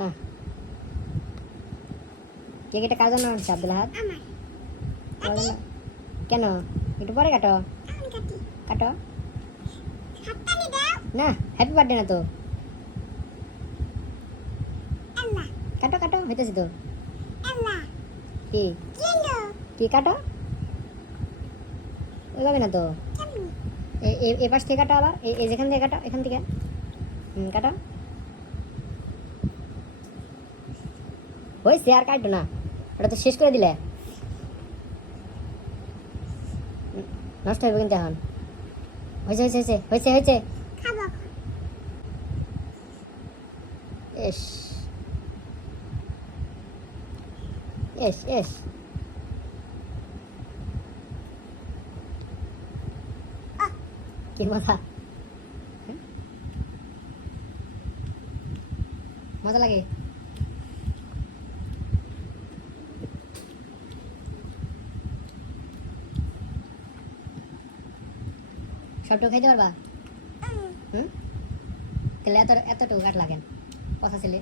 না কেক এটা কার জন্য আনছে আব্দুল আহাদ? তোমার জন্য? কেন? একটু পরে কাটো। কাটো না, হ্যাপি বার্থডে না তো। কাটো কাটো, হইতেছি তো। কি কি কাটো? ওইভাবে না তো, এ পাশ থেকে কাটো, আবার এই যেখান থেকে কাটো, এখান থেকে কাটো। হয়েছে, আর কাটো না, ওটা তো শেষ করে দিলে। নষ্ট হইব কিন্তু এখন। হয়েছে হয়েছে হয়েছে হয়েছে হয়েছে। এস এস এস, কি মজা, মজা লাগে। সবটুকু খাইতে পারবা? হুম, তাহলে এতটুকু কাট লাগেন কথা ছেলে।